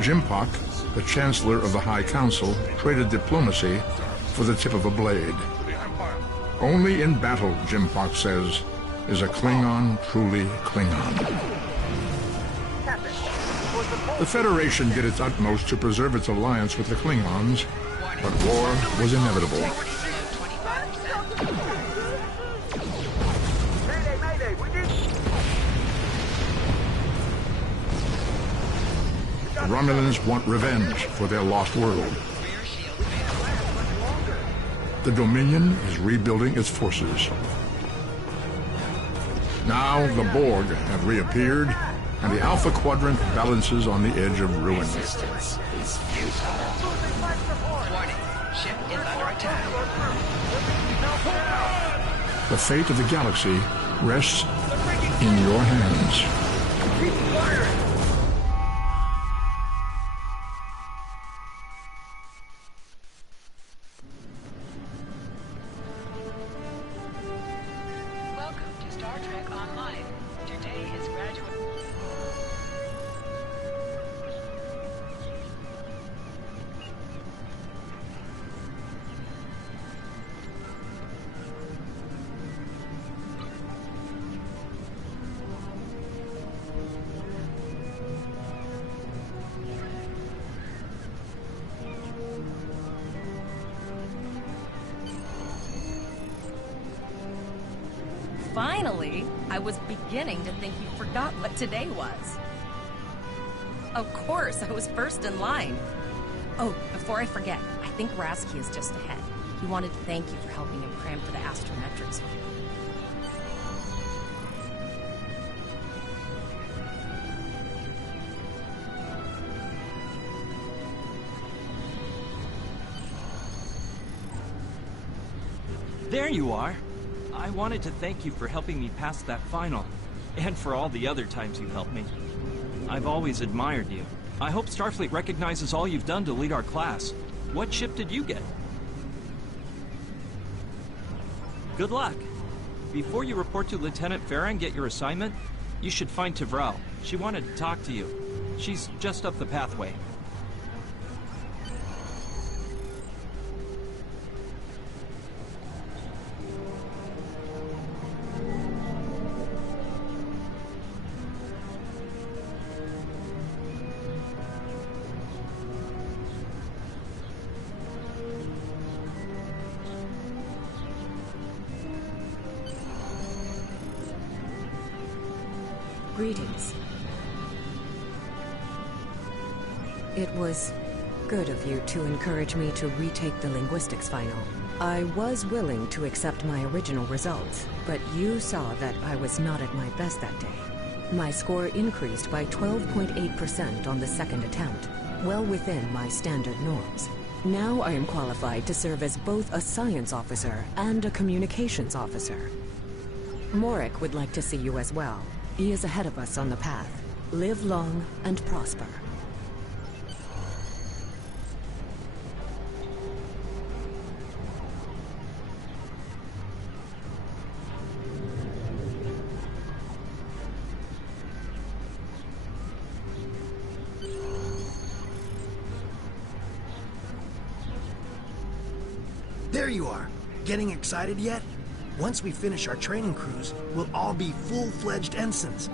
Jimpock, the Chancellor of the High Council, traded diplomacy for the tip of a blade. Only in battle, Jimpock says, is a Klingon truly Klingon. The Federation did its utmost to preserve its alliance with the Klingons, but war was inevitable. The Romulans want revenge for their lost world. The Dominion is rebuilding its forces. Now the Borg have reappeared, and the Alpha Quadrant balances on the edge of ruin. Resistance is futile. Warning, ship is under attack. The fate of the galaxy rests in your hands. Keep firing! Welcome to Star Trek Online. Today is graduate. Finally, I was beginning to think you forgot what today was. Of course, I was first in line. Oh, before I forget, I think Rasky is just ahead. He wanted to thank you for helping him cram for the astrometrics. There you are. I wanted to thank you for helping me pass that final, and for all the other times you helped me. I've always admired you. I hope Starfleet recognizes all you've done to lead our class. What ship did you get? Good luck. Before you report to Lieutenant Farah and get your assignment, you should find Tvrel. She wanted to talk to you. She's just up the pathway. Greetings. It was good of you to encourage me to retake the linguistics final. I was willing to accept my original results, but you saw that I was not at my best that day. My score increased by 12.8% on the second attempt, well within my standard norms. Now I am qualified to serve as both a science officer and a communications officer. Morik would like to see you as well. He is ahead of us on the path. Live long and prosper. There you are. Getting excited yet? Once we finish our training cruise, we'll all be full-fledged ensigns.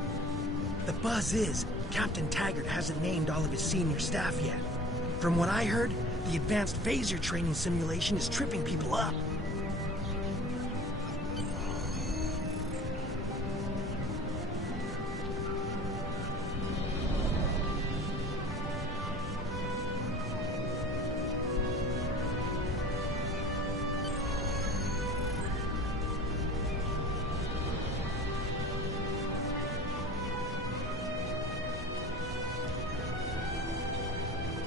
The buzz is, Captain Taggart hasn't named all of his senior staff yet. From what I heard, the advanced phaser training simulation is tripping people up.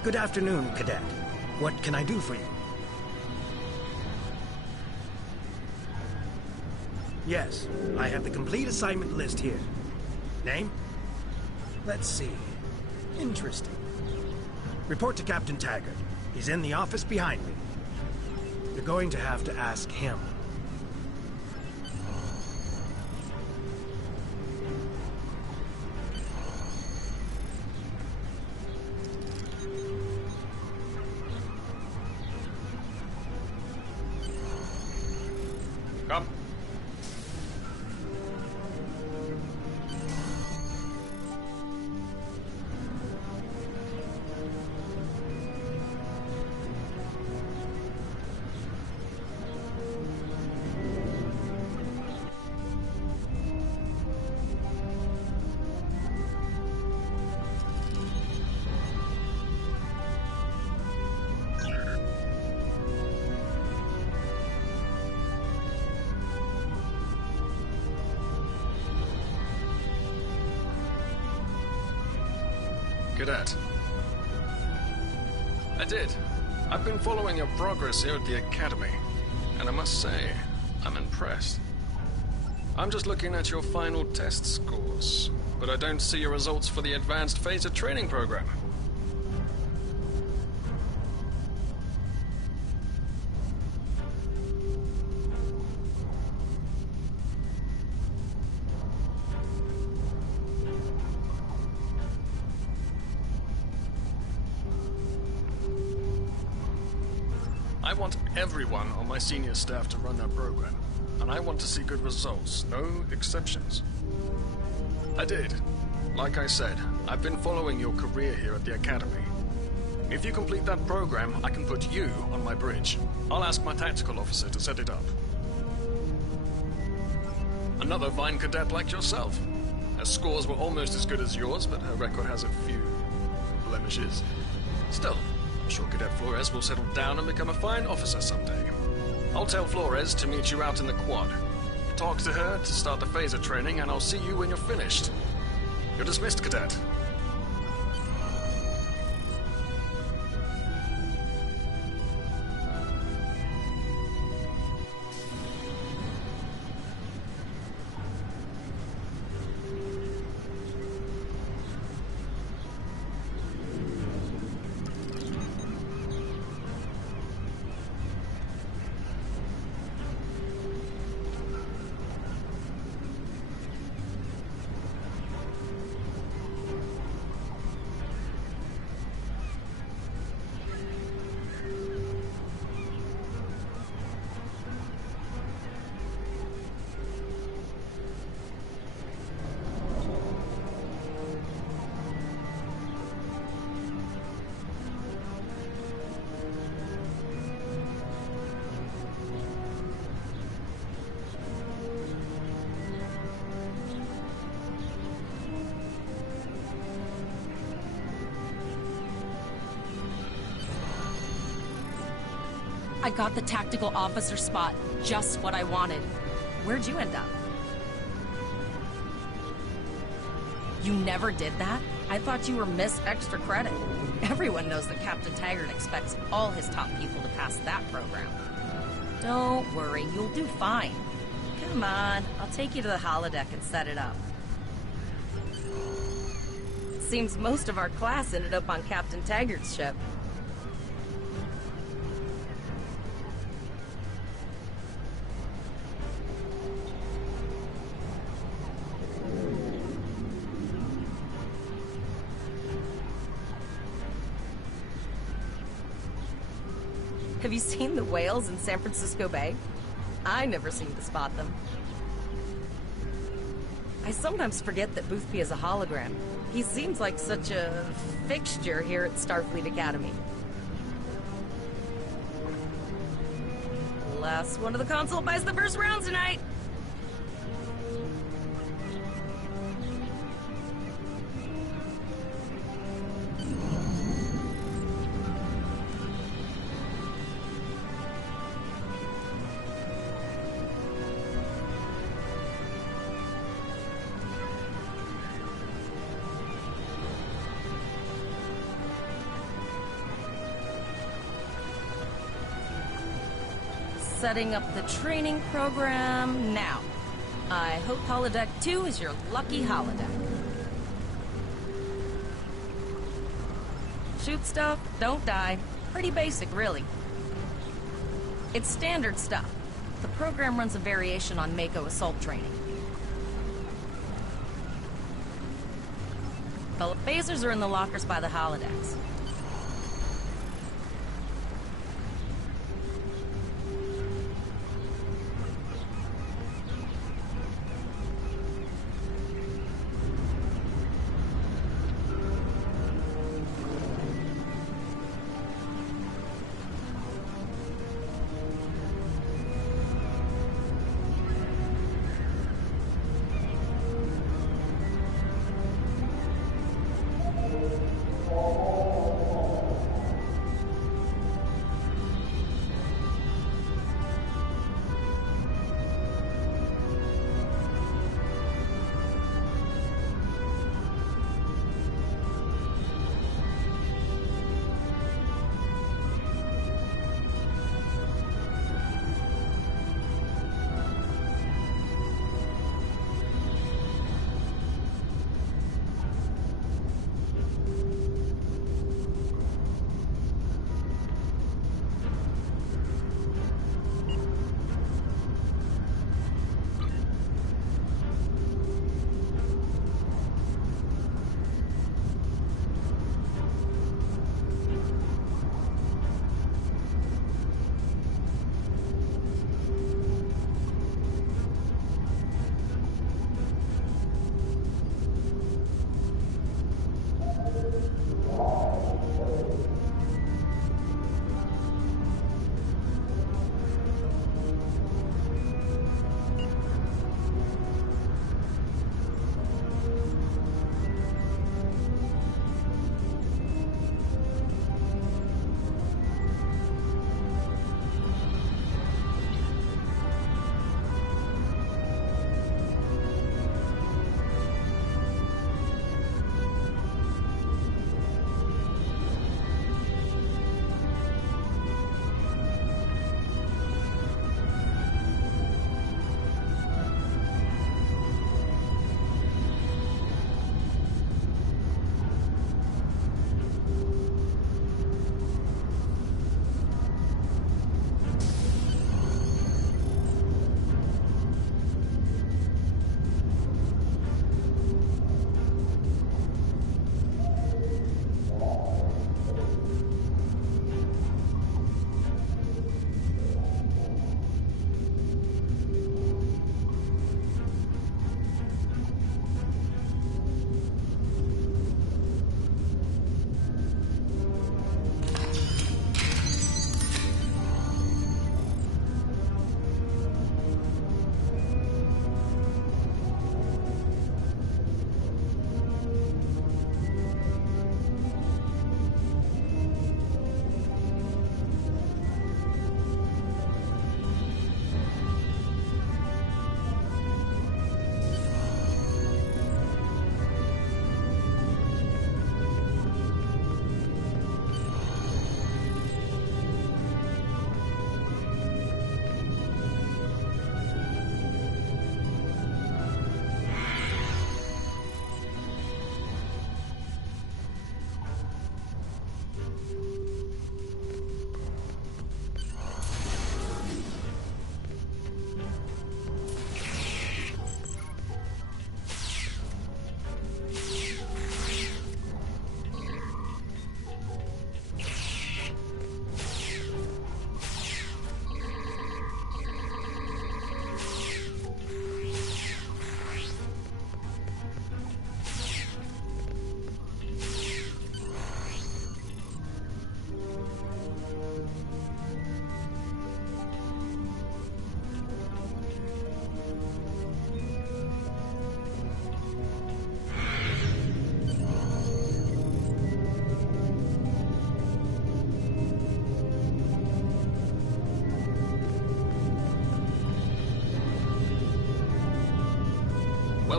Good afternoon, Cadet. What can I do for you? Yes, I have the complete assignment list here. Name? Let's see. Interesting. Report to Captain Taggart. He's in the office behind me. You're going to have to ask him. Cadet. I did. I've been following your progress here at the Academy, and I must say, I'm impressed. I'm just looking at your final test scores, but I don't see your results for the Advanced Phaser Training Program. I want everyone on my senior staff to run that program, and I want to see good results, no exceptions. I did. Like I said, I've been following your career here at the Academy. If you complete that program, I can put you on my bridge. I'll ask my tactical officer to set it up. Another Vine cadet like yourself. Her scores were almost as good as yours, but her record has a few blemishes. Still, I'm sure Cadet Flores will settle down and become a fine officer someday. I'll tell Flores to meet you out in the quad. Talk to her to start the phaser training, and I'll see you when you're finished. You're dismissed, Cadet. I got the tactical officer spot. Just what I wanted. Where'd you end up? You never did that? I thought you were Miss Extra Credit. Everyone knows that Captain Taggart expects all his top people to pass that program. Don't worry, you'll do fine. Come on, I'll take you to the holodeck and set it up. Seems most of our class ended up on Captain Taggart's ship. Have you seen the whales in San Francisco Bay? I never seem to spot them. I sometimes forget that Boothby is a hologram. He seems like such a fixture here at Starfleet Academy. Last one of the console buys the first round tonight! Setting up the training program now. I hope Holodeck 2 is your lucky holodeck. Shoot stuff, don't die. Pretty basic, really. It's standard stuff. The program runs a variation on Mako assault training. The phasers are in the lockers by the holodecks.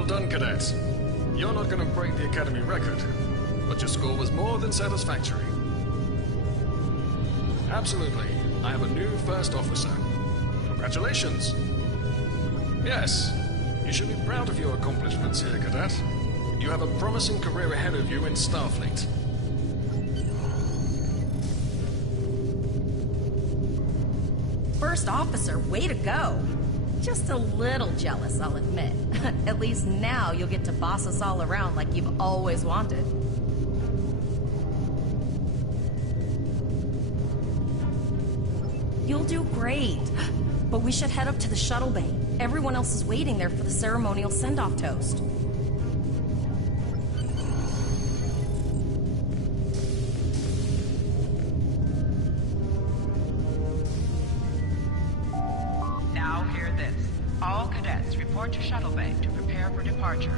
Well done, cadets. You're not going to break the Academy record, but your score was more than satisfactory. Absolutely. I have a new first officer. Congratulations. Yes, you should be proud of your accomplishments here, cadet. You have a promising career ahead of you in Starfleet. First officer, way to go. Just a little jealous, I'll admit. At least now you'll get to boss us all around like you've always wanted. You'll do great. But we should head up to the shuttle bay. Everyone else is waiting there for the ceremonial send-off toast. Now hear this. All cadets report to shuttle bay to prepare for departure.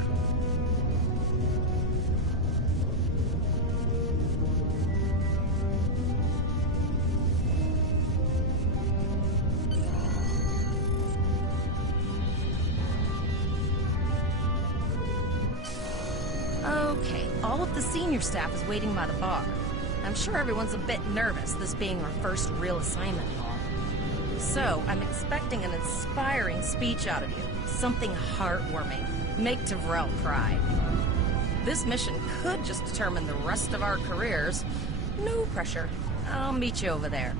Okay, all of the senior staff is waiting by the bar. I'm sure everyone's a bit nervous, this being our first real assignment and all. So, I'm expecting an inspiring speech out of you. Something heartwarming. Make Tavrel cry. This mission could just determine the rest of our careers. No pressure. I'll meet you over there.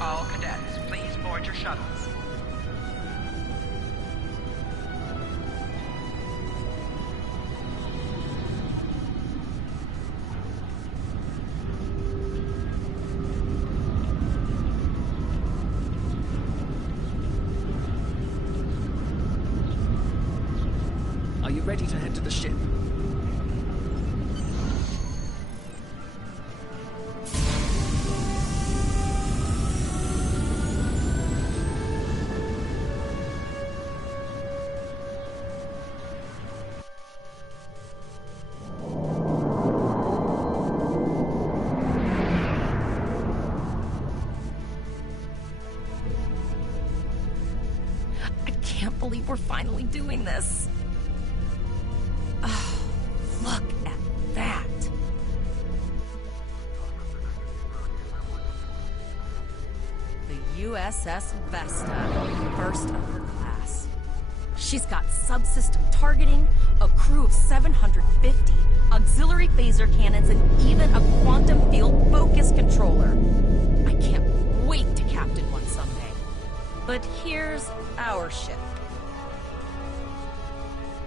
All cadets, please board your shuttles. Are you ready to head to the ship? I can't believe we're finally doing this. Oh, look at that. The USS Vesta, first of her class. She's got subsystem targeting, a crew of 750, auxiliary phaser cannons, and even a quantum field focus controller. I can't wait to captain one someday. But here's our ship.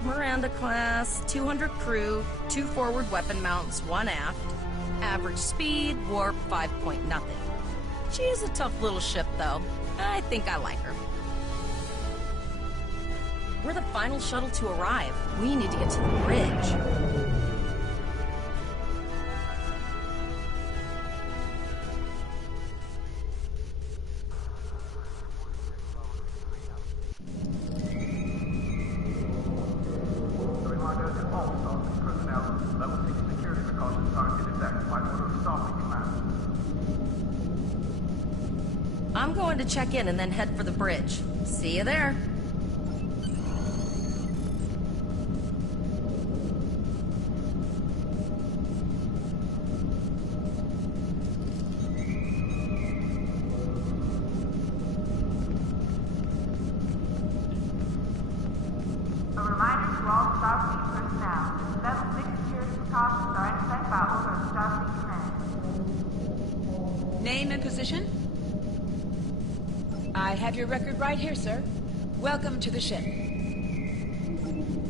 Miranda class, 200 crew, 2 forward weapon mounts, 1 aft. Average speed, warp 5 point nothing. She is a tough little ship, though. I think I like her. We're the final shuttle to arrive. We need to get to the bridge. I'm going to check in and then head for the bridge. See you there. Name and position? I have your record right here, sir. Welcome to the ship.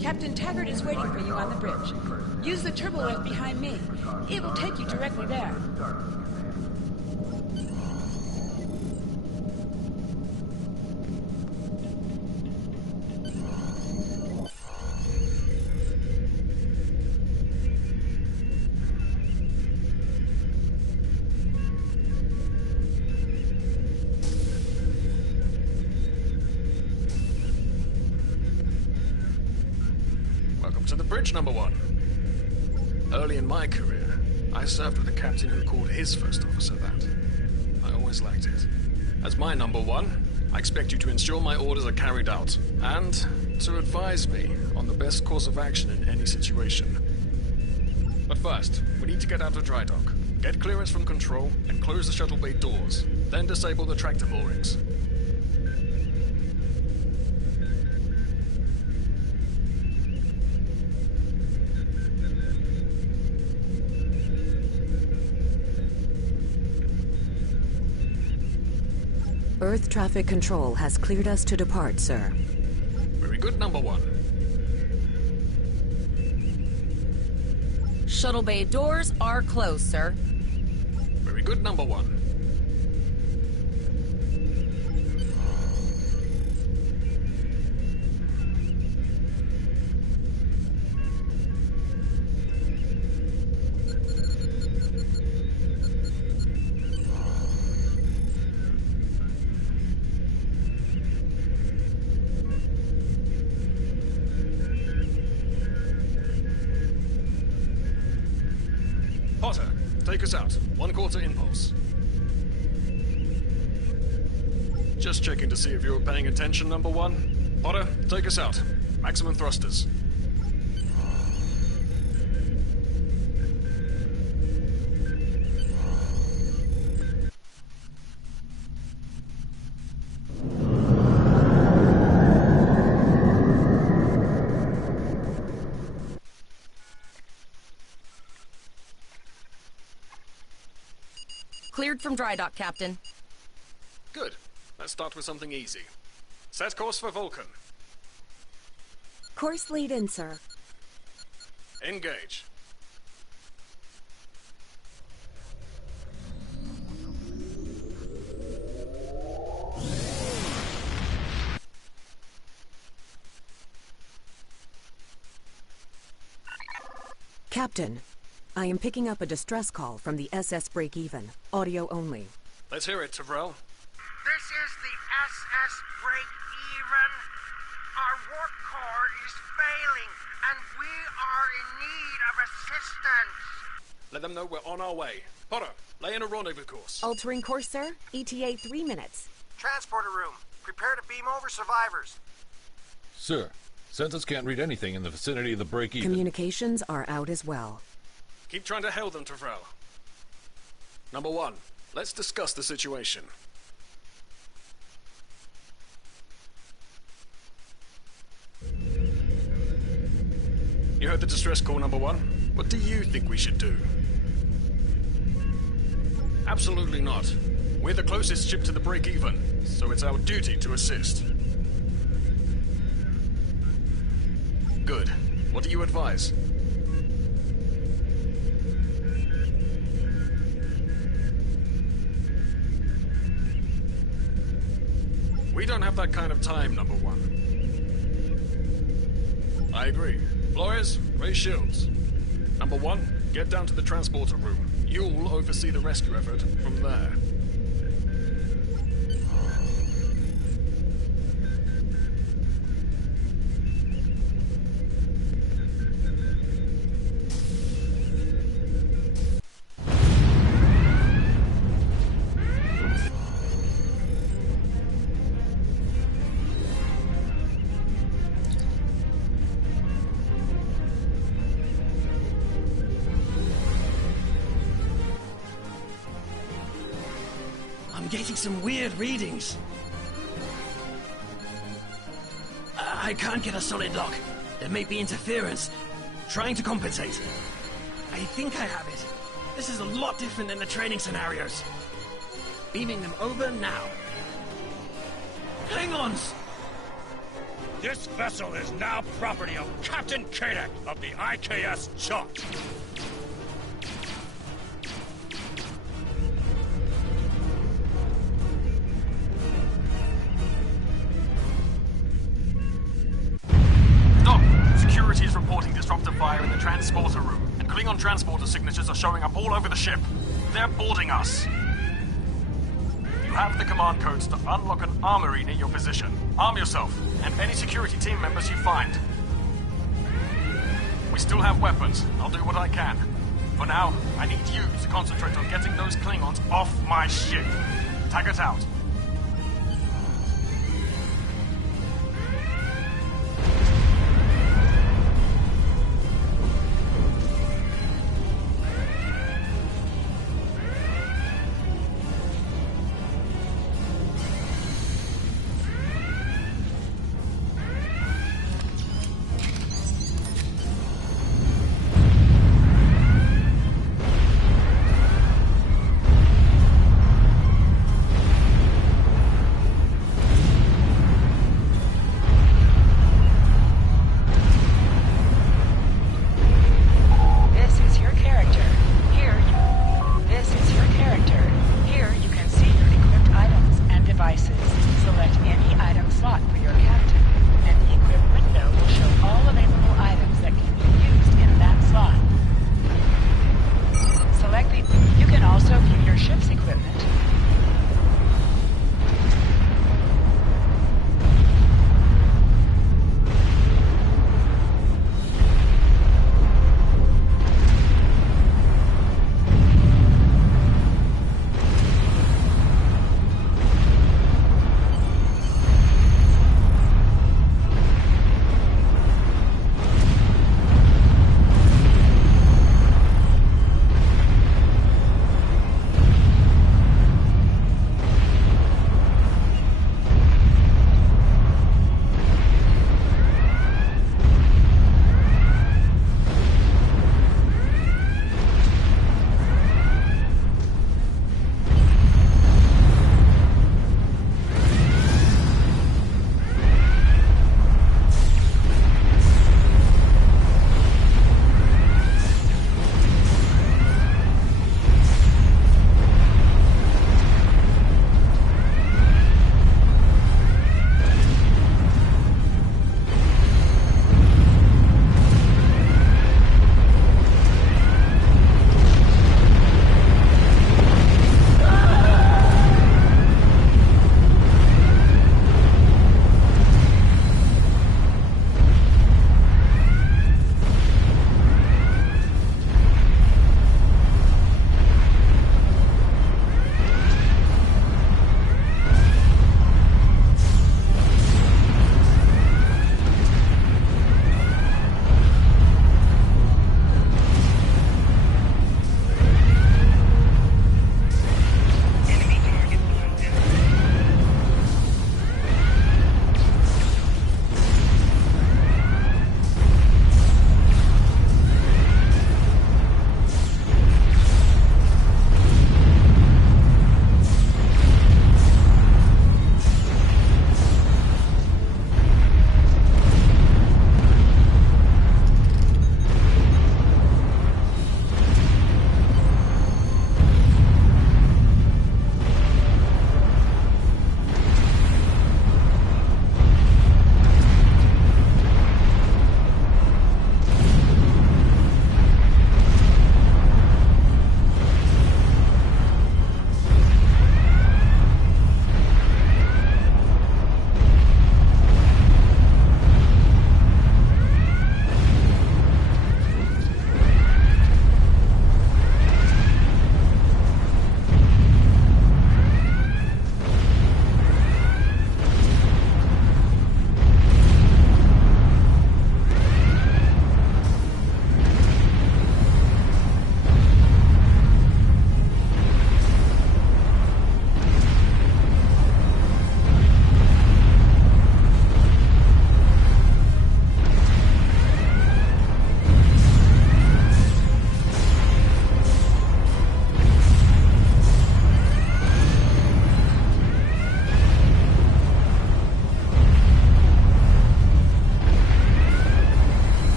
Captain Taggart is waiting for you on the bridge. Use the turbo lift behind me. It will take you directly there. To the bridge, number one. Early in my career, I served with a captain who called his first officer that. I always liked it. As my number one, I expect you to ensure my orders are carried out, and to advise me on the best course of action in any situation. But first, we need to get out of dry dock, get clearance from control, and close the shuttle bay doors, then disable the tractor moorings. Earth Traffic Control has cleared us to depart, sir. Very good, number one. Shuttle bay doors are closed, sir. Very good, number one. Potter, take us out. 1/4 impulse. Just checking to see if you were paying attention, number one. Potter, take us out. Maximum thrusters. Cleared from dry dock, Captain. Good. Let's start with something easy. Set course for Vulcan. Course lead in, sir. Engage. Captain, I am picking up a distress call from the SS Break-Even. Audio only. Let's hear it, Tyrell. This is the SS Break-Even. Our warp core is failing, and we are in need of assistance. Let them know we're on our way. Potter, lay in a rendezvous course. Altering course, sir. ETA 3 minutes. Transporter room. Prepare to beam over survivors. Sir, Census can't read anything in the vicinity of the Break-Even. Communications are out as well. Keep trying to hail them, Tyrell. Number one, let's discuss the situation. You heard the distress call, number one. What do you think we should do? Absolutely not. We're the closest ship to the Break-Even, so it's our duty to assist. Good. What do you advise? We don't have that kind of time, number one. I agree. Flores, raise shields. Number one, get down to the transporter room. You'll oversee the rescue effort from there. Getting some weird readings. I can't get a solid lock. There may be interference. Trying to compensate. I think I have it. This is a lot different than the training scenarios. Beaming them over now. Klingons! This vessel is now property of Captain Kadek of the IKS Chunk. Doc, security is reporting disruptor fire in the transporter room, and Klingon transporter signatures are showing up all over the ship. They're boarding us. You have the command codes to unlock an armory near your position. Arm yourself, and any security team members you find. We still have weapons. I'll do what I can. For now, I need you to concentrate on getting those Klingons off my ship. Taggart out.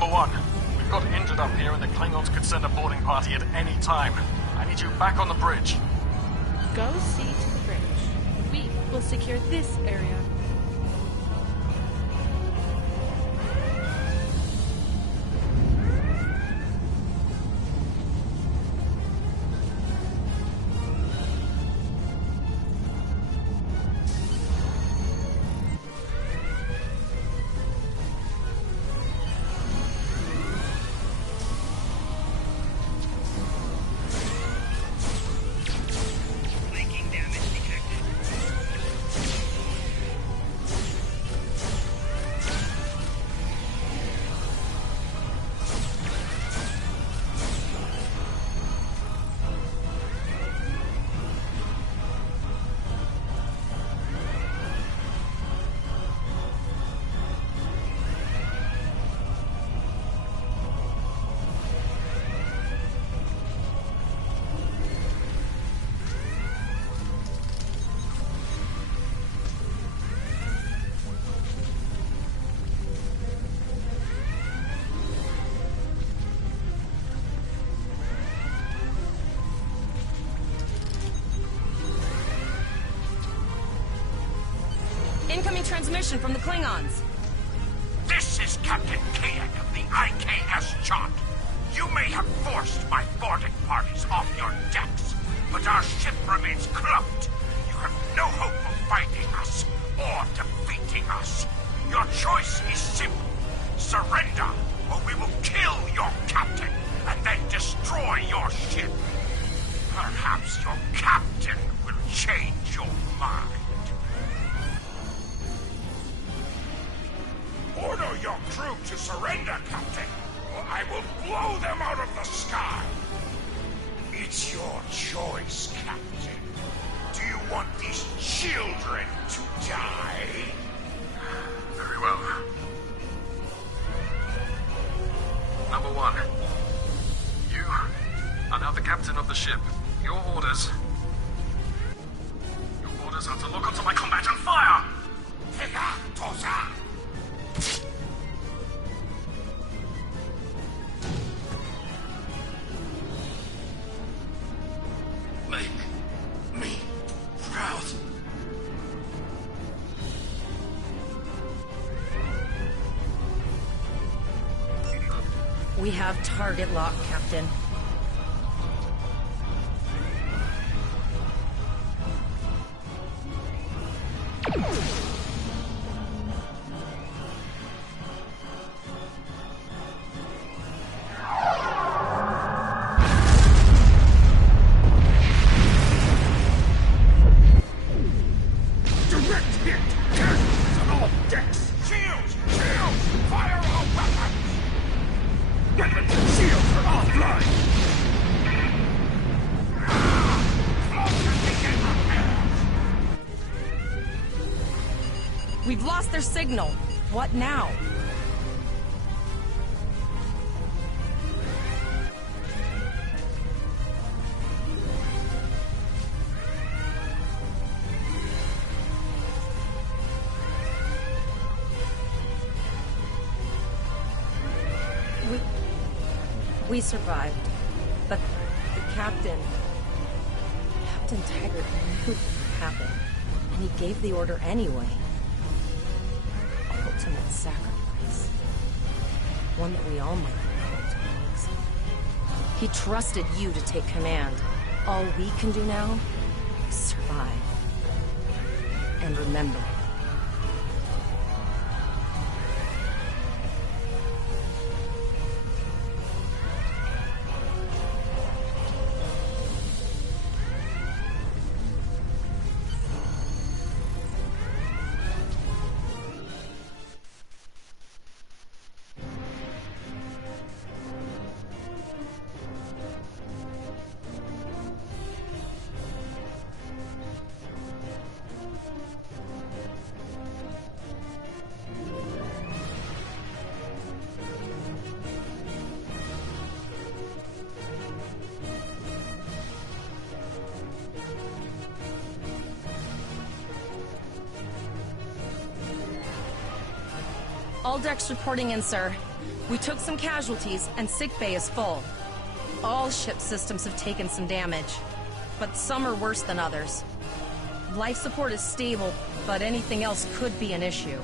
Number 1, we've got injured up here and the Klingons could send a boarding party at any time. I need you back on the bridge. Go see to the bridge. We will secure this area. Incoming transmission from the Klingons. This is Captain Kadek of the IKS Chant. You may have forced my boarding parties off your decks, but our ship remains cloaked. You have no hope of finding us or defeating us. Your choice is simple. Surrender, or we will kill your captain and then destroy your ship. Perhaps your captain will change your mind. Order your crew to surrender, Captain, or I will blow them out of the sky. It's your choice, Captain. Do you want these children to die? Very well. Number 1, you are now the captain of the ship. Your orders are to lock onto my combat and fire! Teka, Tosa! Make me proud. We have target lock, Captain. Direct hit! Cannons on all decks! Shields! Shields! Fire all weapons! Weapons and shields are offline! We've lost their signal. What now? We survived, but the Captain Taggart knew what happened, and he gave the order anyway. Ultimate sacrifice. One that we all might be called towards. He trusted you to take command. All we can do now is survive. And remember. All decks reporting in, sir. We took some casualties, and sickbay is full. All ship systems have taken some damage, but some are worse than others. Life support is stable, but anything else could be an issue.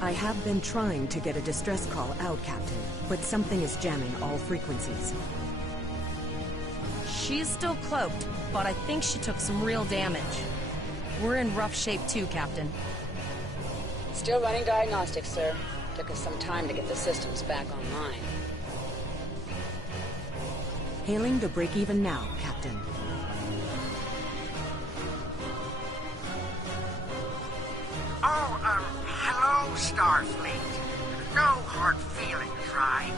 I have been trying to get a distress call out, Captain, but something is jamming all frequencies. She's still cloaked, but I think she took some real damage. We're in rough shape too, Captain. Still running diagnostics, sir. Took us some time to get the systems back online. Hailing the break-even now, Captain. Oh, hello, Starfleet. No hard feelings, right?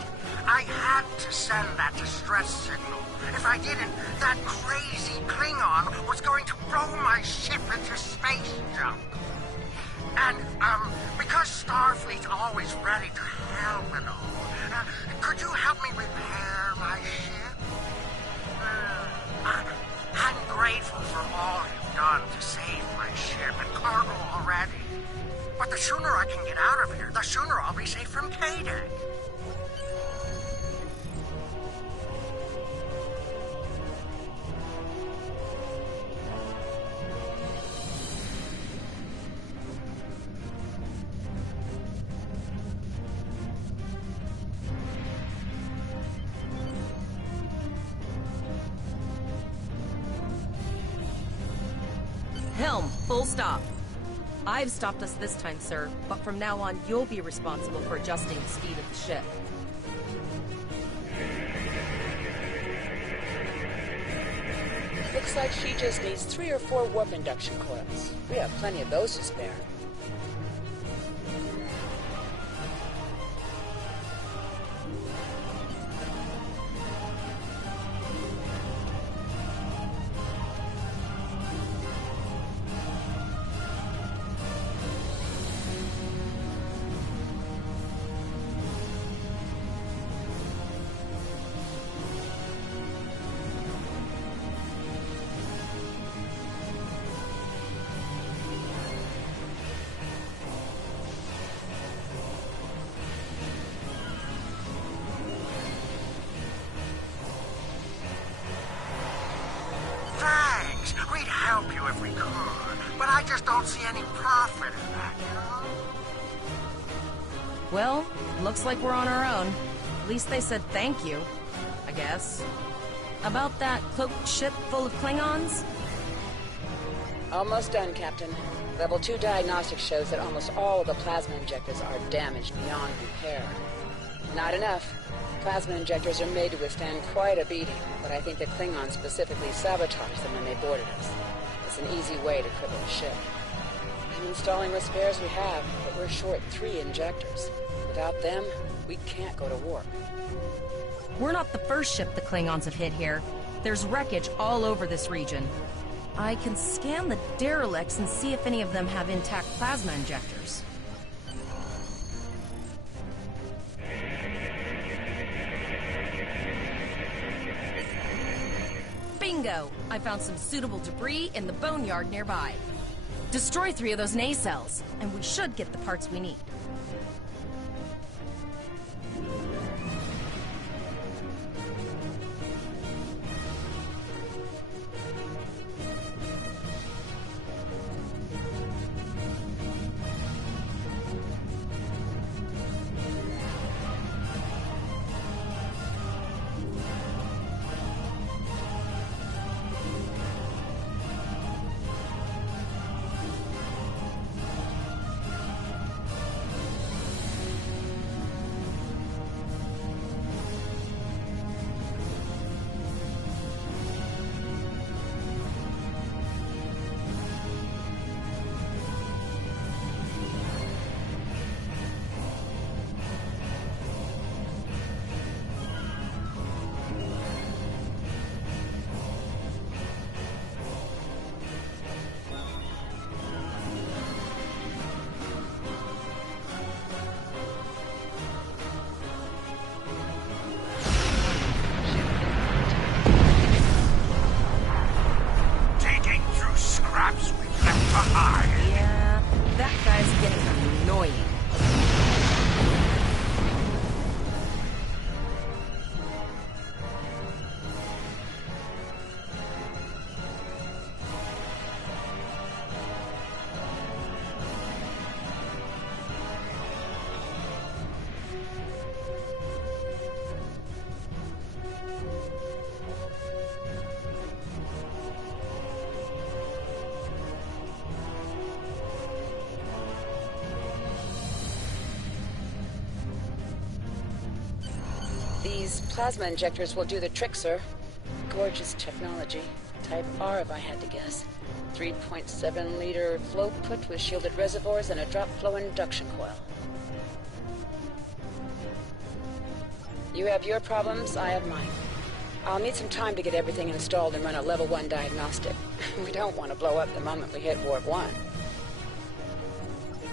I had to send that distress signal. If I didn't, that crazy Klingon was going to throw my ship into space junk. And, because Starfleet's always ready to help and all, could you help me repair my ship? I'm grateful for all you've done to save my ship and cargo already. But the sooner I can get out of here, the sooner I'll be safe from K-Deck. Helm, full stop. I've stopped us this time, sir, but from now on, you'll be responsible for adjusting the speed of the ship. Looks like she just needs 3 or 4 warp induction coils. We have plenty of those to spare. Thanks. We'd help you if we could, but I just don't see any profit in that, you know? Well, looks like we're on our own. At least they said thank you, I guess. About that cloaked ship full of Klingons? Almost done, Captain. Level 2 diagnostics shows that almost all of the plasma injectors are damaged beyond repair. Not enough. Plasma injectors are made to withstand quite a beating, but I think the Klingons specifically sabotaged them when they boarded us. It's an easy way to cripple the ship. I'm installing what spares we have, but we're short 3 injectors. Without them, we can't go to warp. We're not the first ship the Klingons have hit here. There's wreckage all over this region. I can scan the derelicts and see if any of them have intact plasma injectors. Bingo! I found some suitable debris in the boneyard nearby. Destroy 3 of those nacelles, and we should get the parts we need. These plasma injectors will do the trick, sir. Gorgeous technology. Type R, if I had to guess. 3.7-liter flow put with shielded reservoirs and a drop flow induction coil. You have your problems, I have mine. I'll need some time to get everything installed and run a level 1 diagnostic. We don't want to blow up the moment we hit warp 1.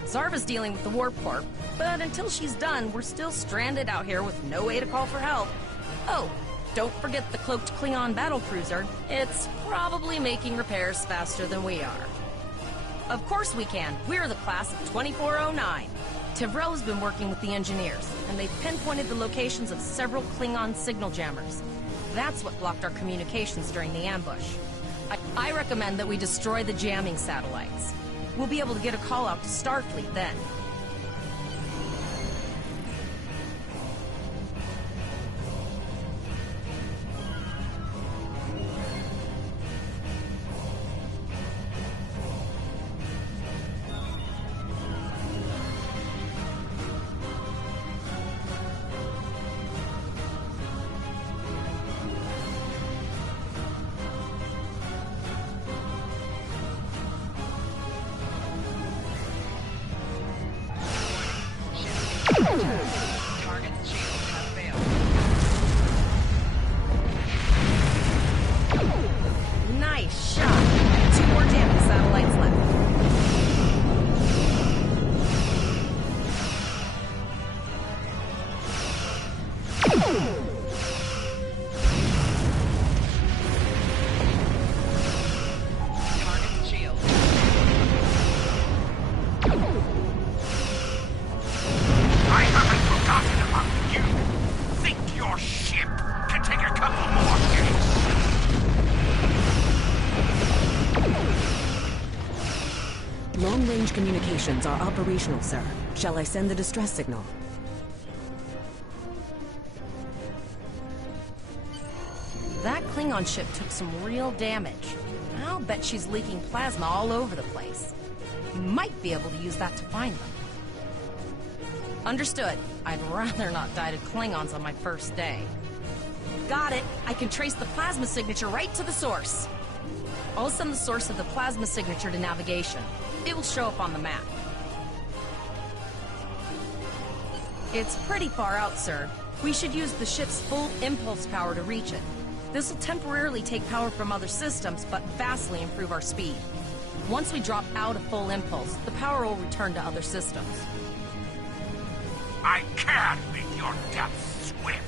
Zarva's dealing with the warp core, but until she's done, we're still stranded out here with no way to call for help. Oh, don't forget the cloaked Klingon battlecruiser. It's probably making repairs faster than we are. Of course we can. We're the class of 2409. Tivrel's been working with the engineers, and they've pinpointed the locations of several Klingon signal jammers. That's what blocked our communications during the ambush. I recommend that we destroy the jamming satellites. We'll be able to get a call out to Starfleet then. Target's shields have failed. Nice shot. 2 more jamming satellites left. Target's shield. I haven't forgotten about you. Think your ship can take a couple more hits. Long-range communications are operational, sir. Shall I send the distress signal? That Klingon ship took some real damage. I'll bet she's leaking plasma all over the place. Might be able to use that to find them. Understood. I'd rather not die to Klingons on my first day. Got it. I can trace the plasma signature right to the source. I'll send the source of the plasma signature to navigation. It will show up on the map. It's pretty far out, sir. We should use the ship's full impulse power to reach it. This will temporarily take power from other systems, but vastly improve our speed. Once we drop out of full impulse, the power will return to other systems. I can make your death swift.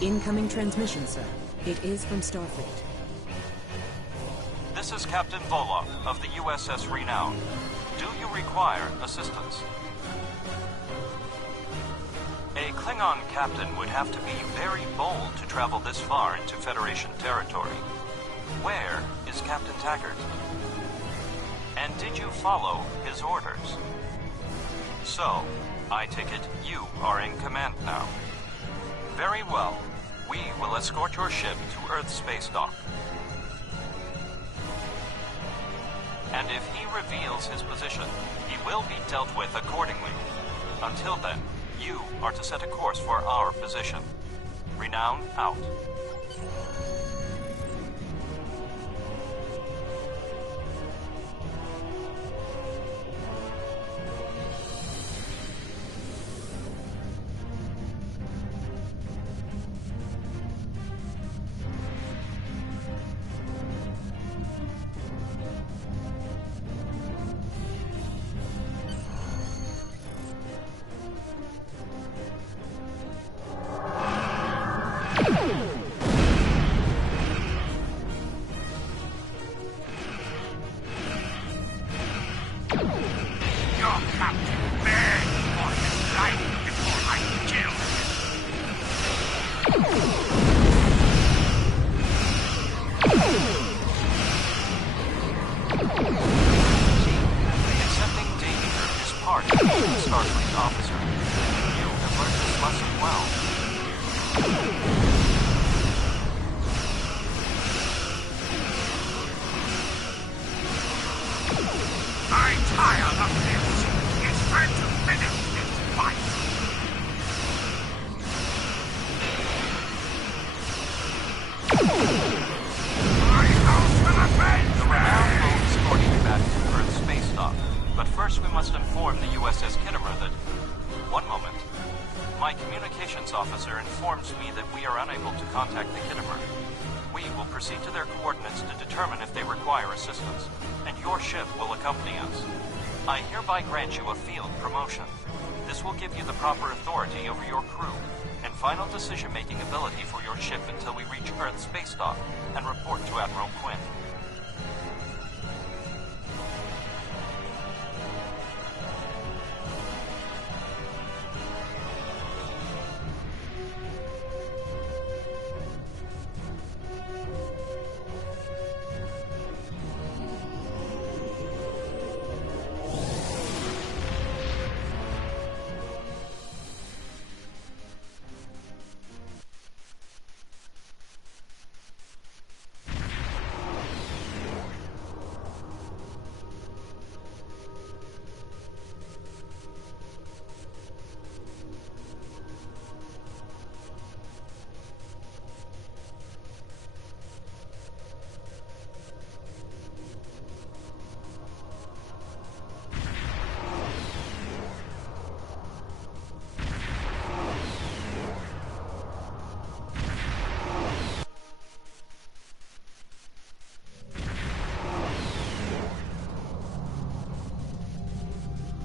Incoming transmission, sir. It is from Starfleet. This is Captain Volok of the USS Renown. Do you require assistance? A Klingon captain would have to be very bold to travel this far into Federation territory. Where is Captain Taggart? And did you follow his orders? So, I take it you are in command now. Very well. We will escort your ship to Earth Space Dock. And if he reveals his position, he will be dealt with accordingly. Until then, you are to set a course for our position. Renown out. I grant you a field promotion. This will give you the proper authority over your crew and final decision-making ability for your ship until we reach Earth Space Dock and report to Admiral Quinn.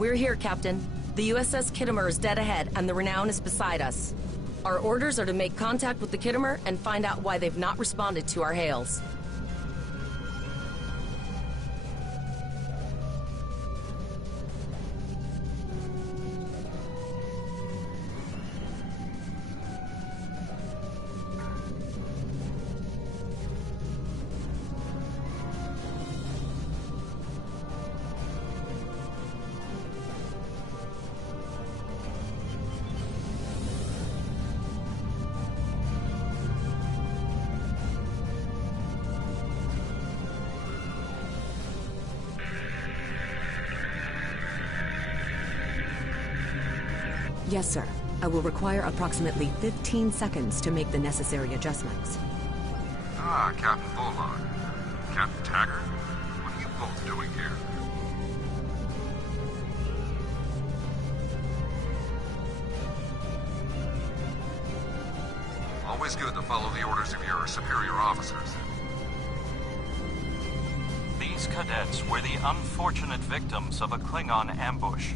We're here, Captain. The USS Khitomer is dead ahead, and the Renown is beside us. Our orders are to make contact with the Khitomer and find out why they've not responded to our hails. Yes, sir. I will require approximately 15 seconds to make the necessary adjustments. Ah, Captain Volok. Captain Taggart? What are you both doing here? Always good to follow the orders of your superior officers. These cadets were the unfortunate victims of a Klingon ambush.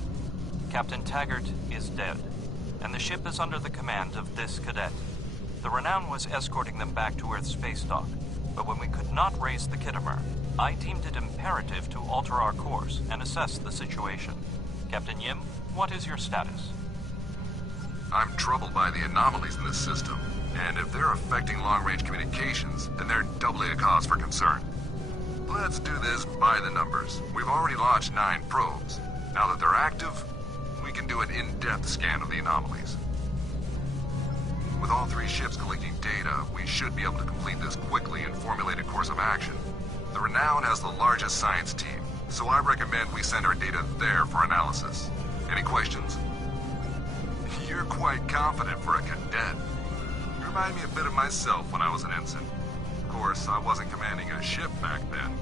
Captain Taggart is dead, and the ship is under the command of this cadet. The Renown was escorting them back to Earth's space dock, but when we could not raise the Khitomer, I deemed it imperative to alter our course and assess the situation. Captain Yim, what is your status? I'm troubled by the anomalies in this system, and if they're affecting long-range communications, then they're doubly a cause for concern. Let's do this by the numbers. We've already launched 9 probes. Now that they're active, we can do an in-depth scan of the anomalies. With all 3 ships collecting data, we should be able to complete this quickly and formulate a course of action. The Renown has the largest science team, so I recommend we send our data there for analysis. Any questions? You're quite confident for a cadet. You remind me a bit of myself when I was an ensign. Of course, I wasn't commanding a ship back then.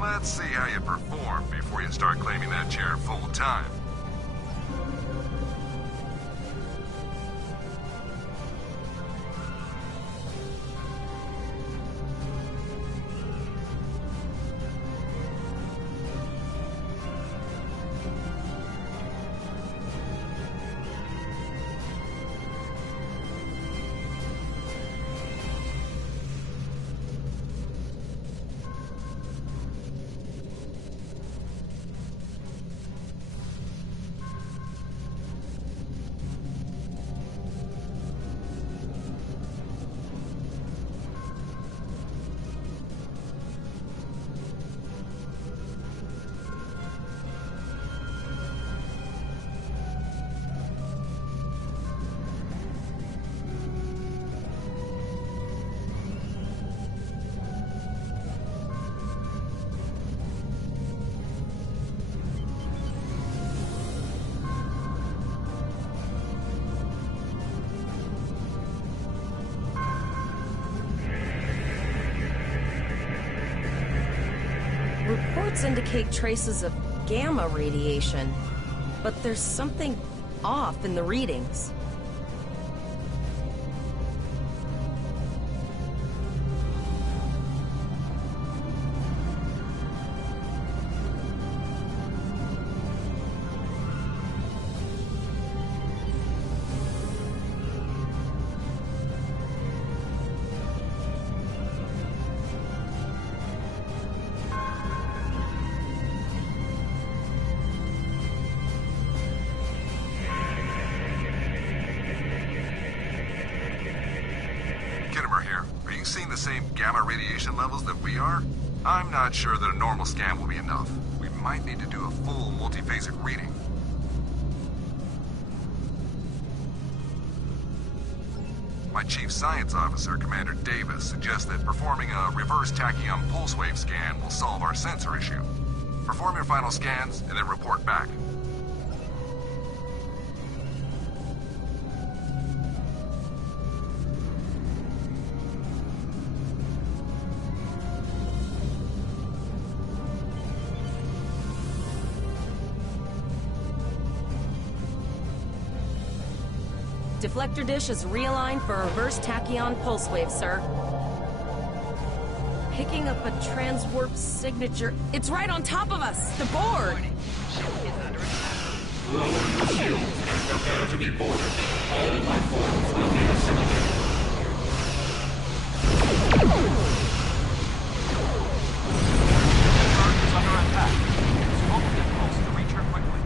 Let's see how you perform before you start claiming that chair full time. Reports indicate traces of gamma radiation, but there's something off in the readings. Levels that we are? I'm not sure that a normal scan will be enough. We might need to do a full multiphasic reading. My chief science officer, Commander Davis, suggests that performing a reverse tachyon pulse wave scan will solve our sensor issue. Perform your final scans and then report back. Deflector dish is realigned for reverse tachyon pulse wave, sir. Picking up a transwarp signature. It's right on top of us! The board! Lower shield. Prepare to be boarded. All platforms will be assimilated. Earth is under attack. It's most difficult to reach her quickly.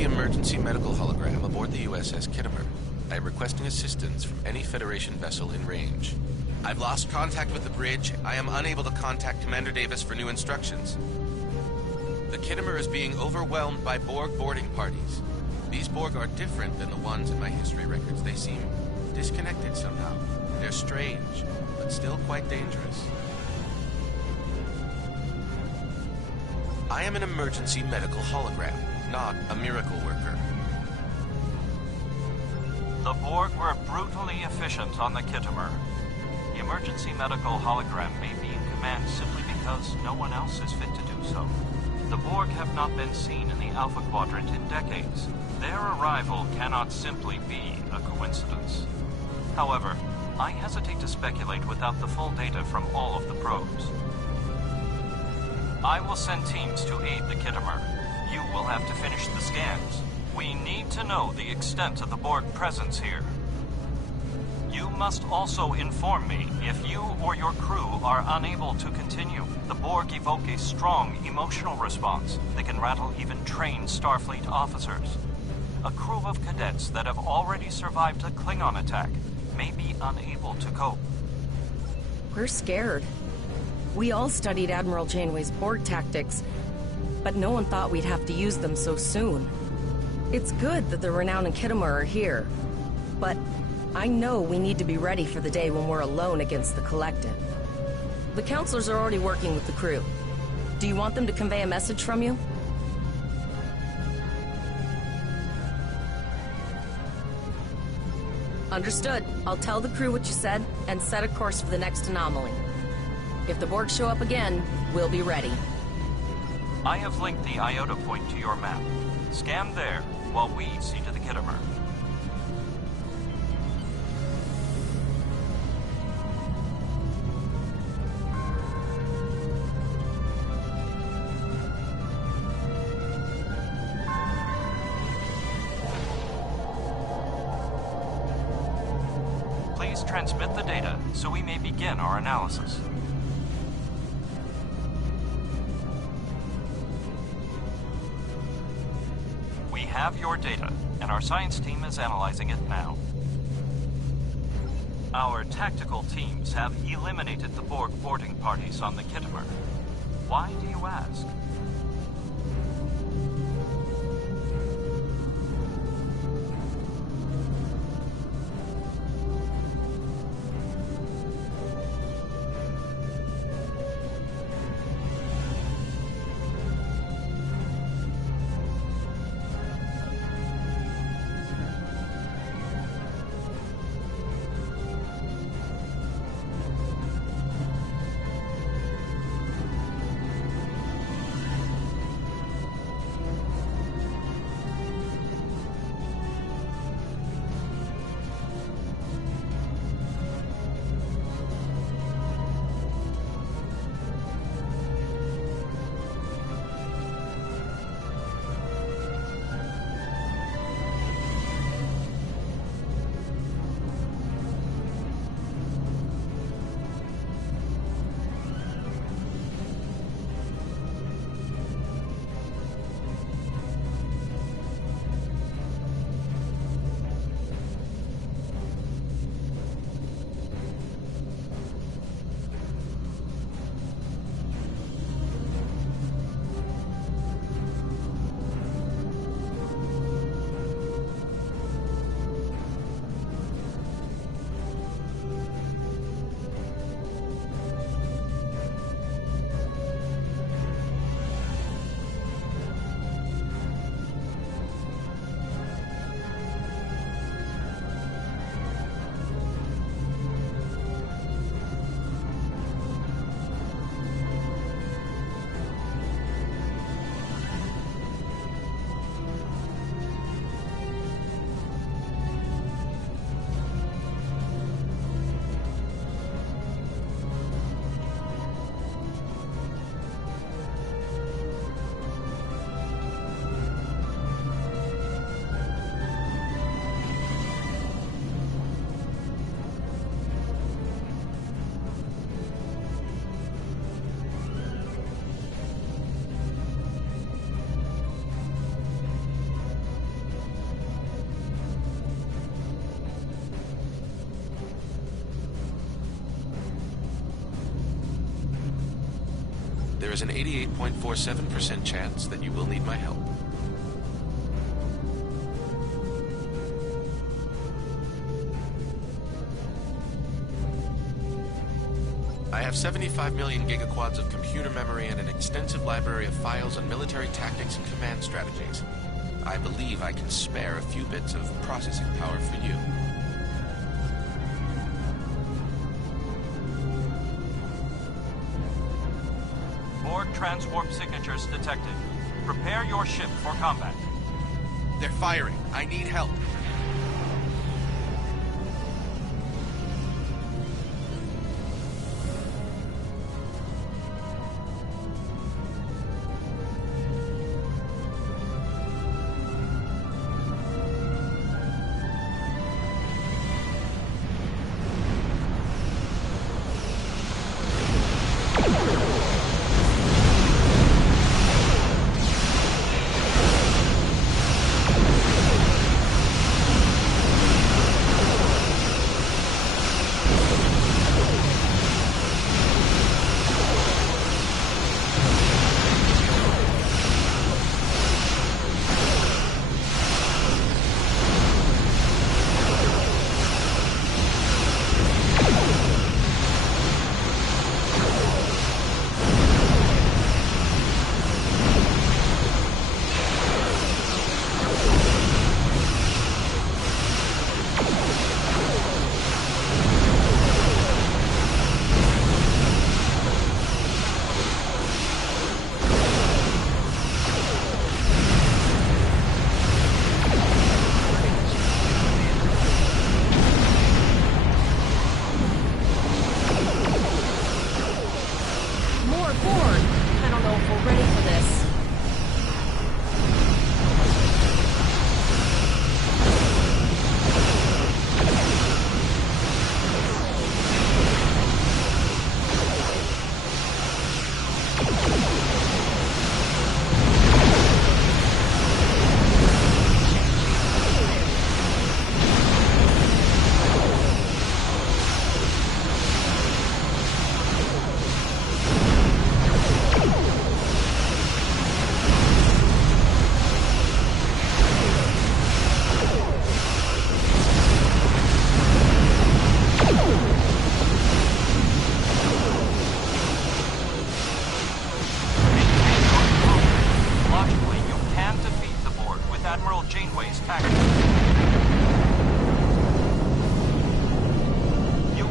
Emergency medical hologram aboard the USS Khitomer. I am requesting assistance from any Federation vessel in range. I've lost contact with the bridge. I am unable to contact Commander Davis for new instructions. The Kittimer is being overwhelmed by Borg boarding parties. These Borg are different than the ones in my history records. They seem disconnected somehow. They're strange, but still quite dangerous. I am an emergency medical hologram, not a miracle worker. The Borg were brutally efficient on the Kittimer. The emergency medical hologram may be in command simply because no one else is fit to do so. The Borg have not been seen in the Alpha Quadrant in decades. Their arrival cannot simply be a coincidence. However, I hesitate to speculate without the full data from all of the probes. I will send teams to aid the Kittimer. You will have to finish the scans. We need to know the extent of the Borg presence here. You must also inform me if you or your crew are unable to continue. The Borg evoke a strong emotional response that can rattle even trained Starfleet officers. A crew of cadets that have already survived a Klingon attack may be unable to cope. We're scared. We all studied Admiral Janeway's Borg tactics, but no one thought we'd have to use them so soon. It's good that the Renown and Kittimer are here, but I know we need to be ready for the day when we're alone against the Collective. The counselors are already working with the crew. Do you want them to convey a message from you? Understood. I'll tell the crew what you said and set a course for the next anomaly. If the Borg show up again, we'll be ready. I have linked the Iota point to your map. Scan there while we see to the Kittimer. Please transmit the data so we may begin our analysis. We have your data, and our science team is analyzing it now. Our tactical teams have eliminated the Borg boarding parties on the Kittimer. Why do you ask? there is an 88.47% chance that you will need my help. I have 75 million gigaquads of computer memory and an extensive library of files on military tactics and command strategies. I believe I can spare a few bits of processing power for you. Borg transwarp signatures detected. Prepare your ship for combat. They're firing. I need help.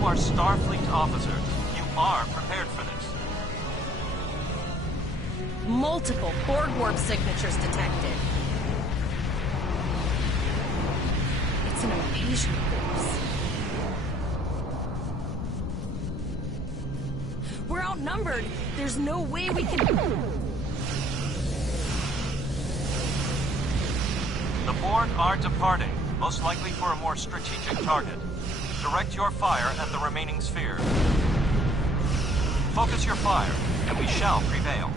are Starfleet officers. You are prepared for this. Multiple Borg warp signatures detected. It's an invasion force. We're outnumbered. There's no way we can... The Borg are departing, most likely for a more strategic target. Direct your fire at the remaining sphere. Focus your fire, and we shall prevail.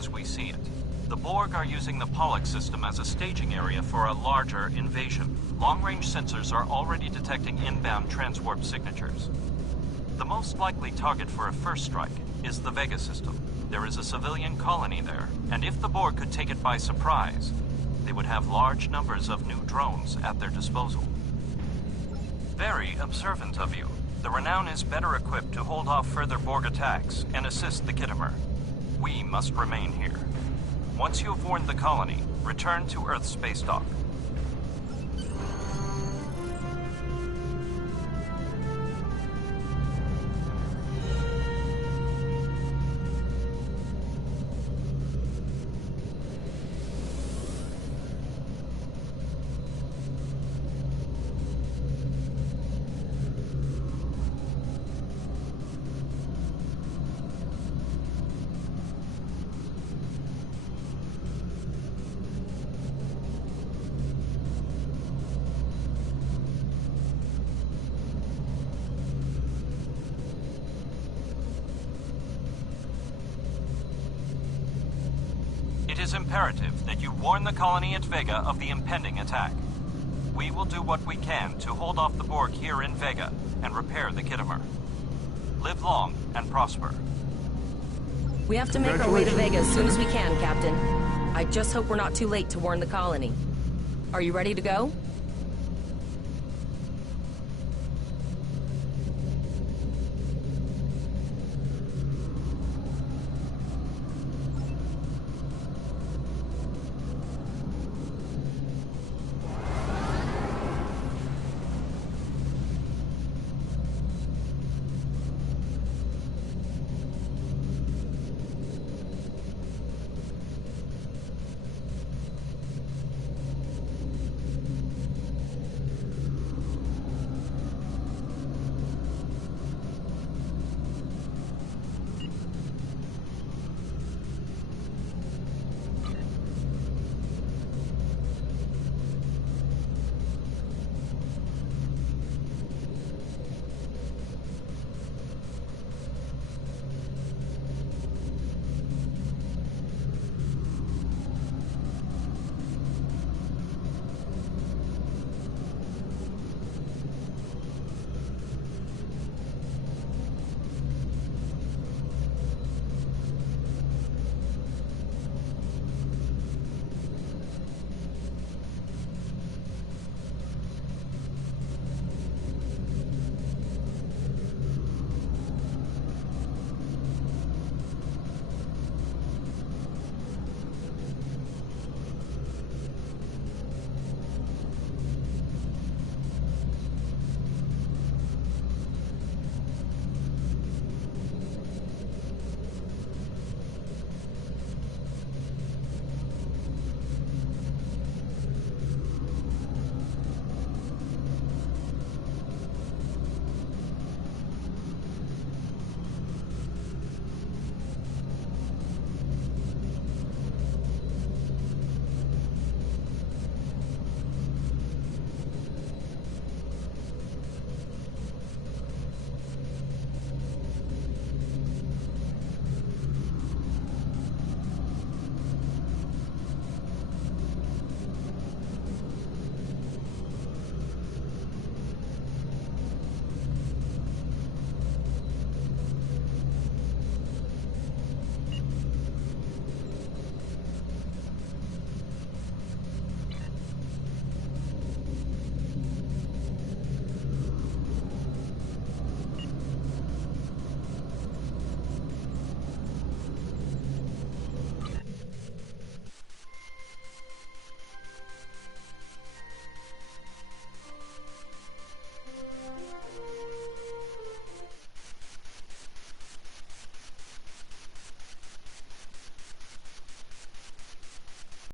As we see it. The Borg are using the Pollux system as a staging area for a larger invasion. Long-range sensors are already detecting inbound transwarp signatures. The most likely target for a first strike is the Vega system. There is a civilian colony there, and if the Borg could take it by surprise, they would have large numbers of new drones at their disposal. Very observant of you. The Renown is better equipped to hold off further Borg attacks and assist the Khitomer. We must remain here. Once you have warned the colony, return to Earth's space dock. is imperative that you warn the colony at Vega of the impending attack. We will do what we can to hold off the Borg here in Vega and repair the Khitomer. Live long and prosper. We have to make our way to Vega as soon as we can, Captain. I just hope we're not too late to warn the colony. Are you ready to go?